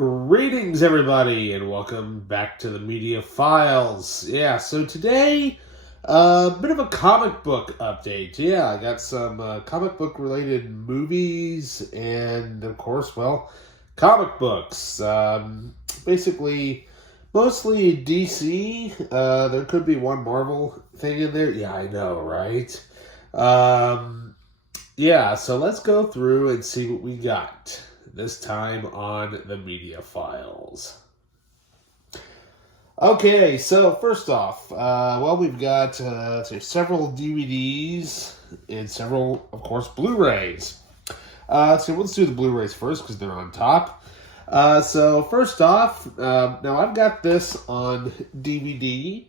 Greetings, everybody, and welcome back to the Media Files. Yeah, so today, a bit of a comic book update. Yeah, I got some comic book related movies and, of course, comic books. Basically, mostly DC. There could be one Marvel thing in there. Yeah, I know, right? Yeah, so let's go through and see what we got this time on the Media Files. Okay, so first off, we've got several DVDs and several, of course, Blu-rays. So let's do the Blu-rays first because they're on top. So first off, now I've got this on DVD.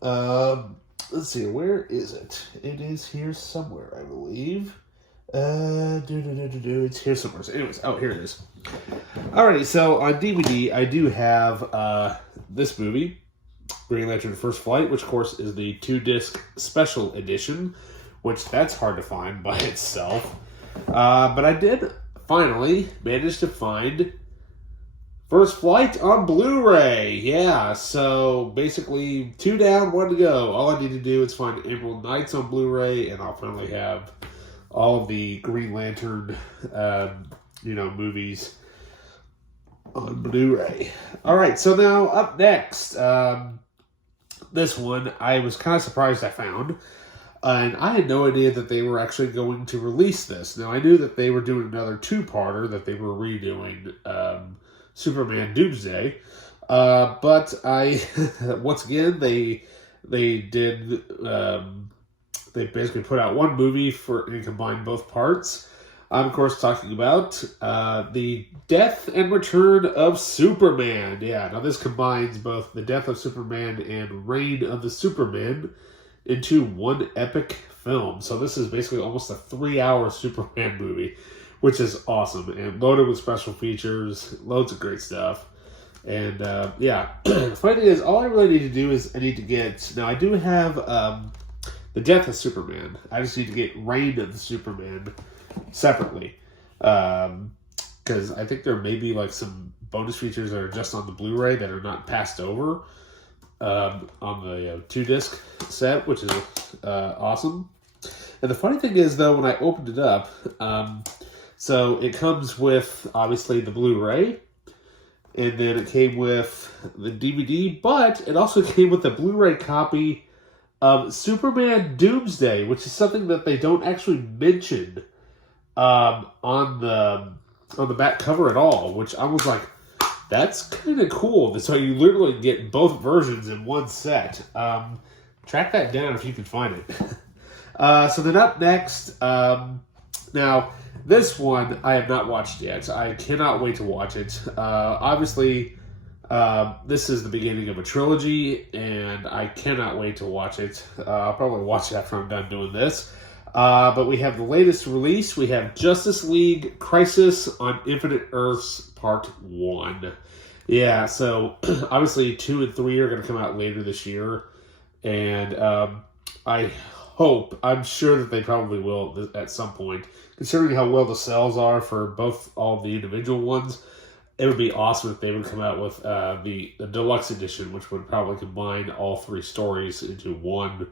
Let's see, where is it? It is here somewhere, I believe. It's here somewhere. So anyways, here it is. Alrighty, so on DVD, I do have this movie, Green Lantern First Flight, which of course is the 2-disc special edition, which that's hard to find by itself. But I did finally manage to find First Flight on Blu-ray. Yeah, so basically 2 down, 1 to go. All I need to do is find Emerald Knights on Blu-ray, and I'll finally have all of the Green Lantern, movies on Blu-ray. All right, so now up next, this one I was kind of surprised I found, and I had no idea that they were actually going to release this. Now I knew that they were doing another 2-parter, that they were redoing Superman Doomsday, but I once again they did. They basically put out one movie and combined both parts. I'm, of course, talking about the Death and Return of Superman. Yeah, now this combines both the Death of Superman and Reign of the Superman into one epic film. So this is basically almost a 3-hour Superman movie, which is awesome. And loaded with special features, loads of great stuff. And, the funny thing is, all I really need to do is I need to get... Now, I do have... The Death of Superman. I just need to get Reign of the Superman separately. Because I think there may be some bonus features that are just on the Blu-ray that are not passed over on the 2-disc set, which is awesome. And the funny thing is, though, when I opened it up, so it comes with, obviously, the Blu-ray, and then it came with the DVD, but it also came with a Blu-ray copy of Superman Doomsday, which is something that they don't actually mention on the back cover at all, which I was like, that's kind of cool. So you literally get both versions in one set. Track that down if you can find it. So then up next, now this one I have not watched yet. I cannot wait to watch it. Obviously, this is the beginning of a trilogy, and I cannot wait to watch it. I'll probably watch it after I'm done doing this. But we have the latest release. We have Justice League Crisis on Infinite Earths Part 1. Yeah, so obviously 2 and 3 are going to come out later this year. And I'm sure that they probably will at some point. Considering how well the sales are for all the individual ones, it would be awesome if they would come out with the deluxe edition, which would probably combine all 3 stories into one,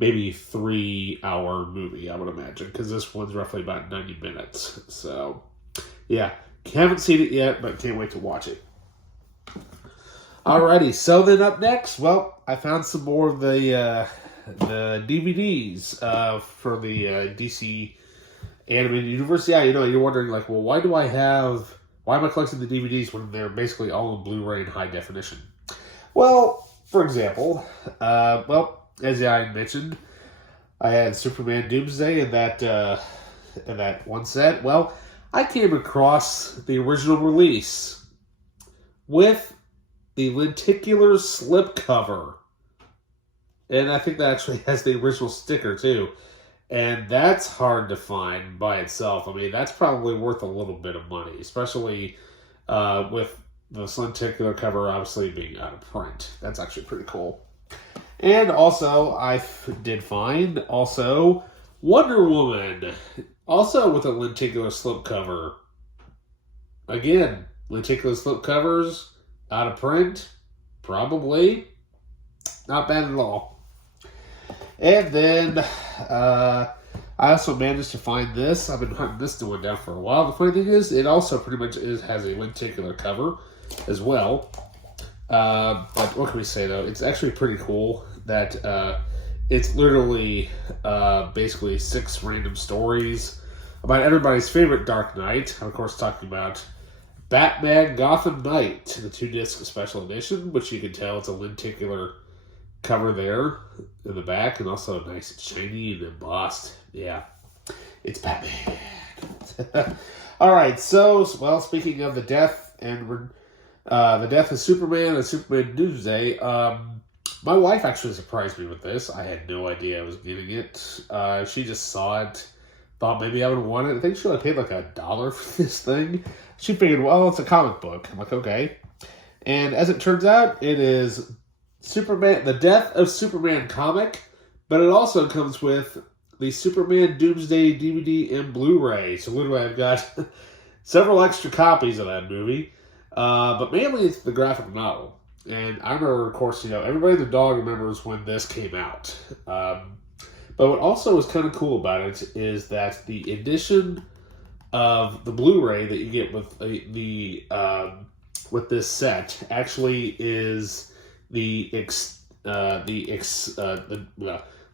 maybe 3-hour movie, I would imagine, because this one's roughly about 90 minutes. So, yeah, haven't seen it yet, but can't wait to watch it. Alrighty, so then up next, I found some more of the DVDs for the DC Animated Universe. Yeah, you're wondering, why am I collecting the DVDs when they're basically all in Blu-ray and high definition? Well, for example, as I mentioned, I had Superman Doomsday in that one set. Well, I came across the original release with the lenticular slipcover. And I think that actually has the original sticker, too. And that's hard to find by itself. I mean, that's probably worth a little bit of money, especially with the lenticular cover obviously being out of print. That's actually pretty cool. And also, I did find Wonder Woman, also with a lenticular slipcover. Again, lenticular slip covers, out of print, probably. Not bad at all. And then I also managed to find this. I've been hunting this one down for a while. The funny thing is, it also pretty much has a lenticular cover as well. But what can we say, though? It's actually pretty cool that it's literally basically 6 random stories about everybody's favorite Dark Knight. I'm, of course, talking about Batman Gotham Knight, the 2-disc special edition, which you can tell it's a lenticular cover there in the back, and also nice and shiny and embossed. Yeah, it's Batman. All right, so, well, speaking of the death of Superman and Superman Doomsday, my wife actually surprised me with this. I had no idea I was getting it. She just saw it, thought maybe I would want it. I think she only paid like $1 for this thing. She figured, well, it's a comic book. I'm like, okay. And as it turns out, it is Superman, the Death of Superman comic, but it also comes with the Superman Doomsday DVD and Blu-ray. So literally I've got several extra copies of that movie, but mainly it's the graphic novel. And I remember, of course, everybody in the dog remembers when this came out. But what also was kind of cool about it is that the edition of the Blu-ray that you get with with this set actually is the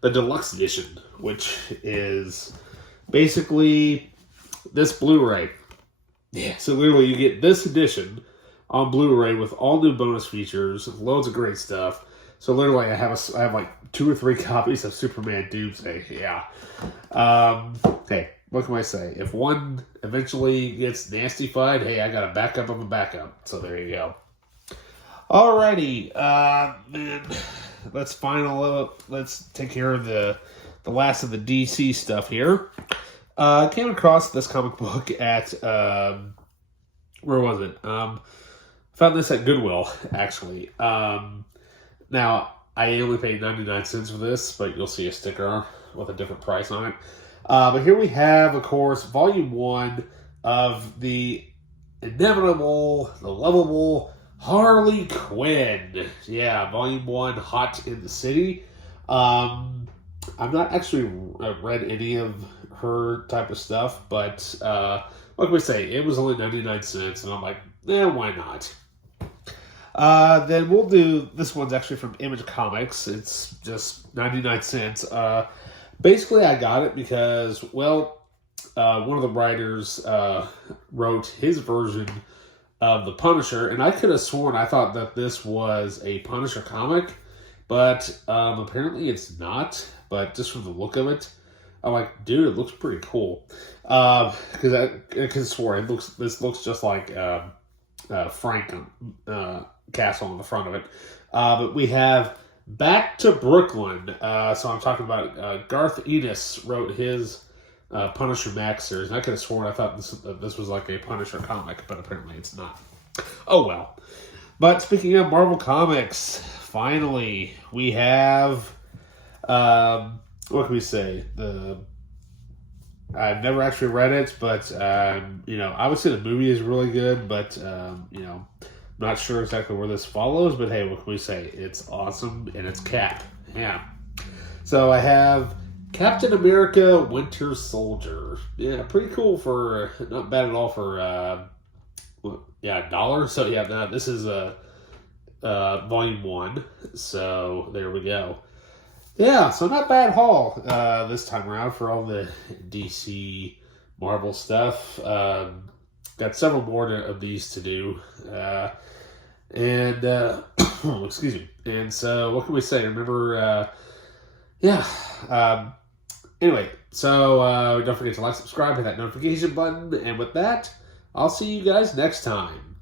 deluxe edition, which is basically this Blu-ray. Yeah, so literally you get this edition on Blu-ray with all new bonus features, loads of great stuff. So literally, I have like 2 or 3 copies of Superman Doomsday. Yeah. Hey, what can I say? If one eventually gets nastified, hey, I got a backup of a backup. So there you go. Alrighty, then let's take care of the last of the DC stuff here. Came across this comic book at where was it? Found this at Goodwill, actually. Now, I only paid 99 cents for this, but you'll see a sticker with a different price on it. But here we have, of course, Volume 1 of the inevitable, the lovable Harley Quinn. Yeah, Volume 1, Hot in the City. I've not actually read any of her type of stuff, but what can we say? It was only 99 cents, and I'm like, why not? Then we'll do, this one's actually from Image Comics. It's just 99 cents. Basically, I got it because, well, one of the writers wrote his version of The Punisher, and I could have sworn I thought that this was a Punisher comic, but apparently it's not. But just from the look of it, I'm like, dude, it looks pretty cool. Because I could have sworn this looks just like Frank Castle on the front of it. But we have Back to Brooklyn. So I'm talking about Garth Ennis wrote his Punisher Max series. And I could have sworn I thought this was like a Punisher comic, but apparently it's not. Oh well. But speaking of Marvel Comics, finally we have what can we say? I've never actually read it, but obviously the movie is really good, but I'm not sure exactly where this follows, but hey, what can we say? It's awesome, and it's Cap. Yeah. So I have Captain America Winter Soldier. Yeah, pretty cool for, not bad at all for, $1. So yeah, this is Volume 1. So there we go. Yeah, so not bad haul this time around for all the DC Marvel stuff. Got several more of these to do. Excuse me. And so, what can we say? Remember, anyway, so don't forget to like, subscribe, hit that notification button. And with that, I'll see you guys next time.